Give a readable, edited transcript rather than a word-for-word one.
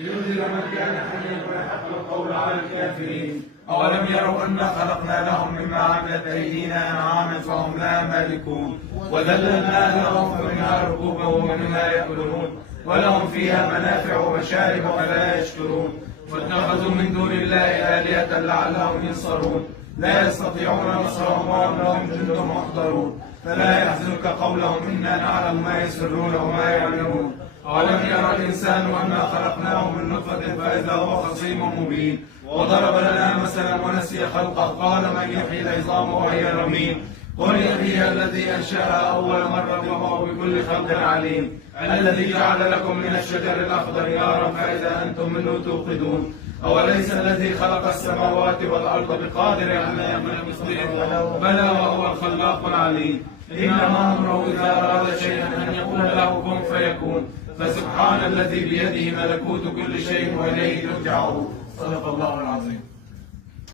لينذر من كان حيا ويحق القول على الكافرين. أولم يروا أنا خلقنا لهم مما عملت أيدينا أنعاما فهم لها مالكون وذللنا لهم فمنها ركوبا ومنها يأكلون ولهم فيها منافع ومشارب ولا يشكرون. واتخذوا من دون الله آلهة لعلهم ينصرون لا يستطيعون نصرهم وهم لهم جند محضرون. فلا يحزنك قولهم إنا نعلم ما يسرون وما يعلنون. أولم يرى الإنسان أنا خلقناه من نطفة فإذا هو خصيم مبين وضرب لنا مثلا ونسي خلقه قال من يحيي العظام وهي رميم قل يحييها الذي أنشأها أول مرة وهو بكل خلق عليم. الذي جعل لكم من الشجر الأخضر نارا فإذا أنتم منه توقدون. أوليس الذي خلق السماوات والأرض بقادر على أن يعمل مثلهم بلى وهو الخلاق العليم. إنما أمره إذا أراد شيئا أن يقول له كن فيكون. فسبحان الذي بيده ملكوت كل شيء وإليه ترجعون. صدق الله العظيم.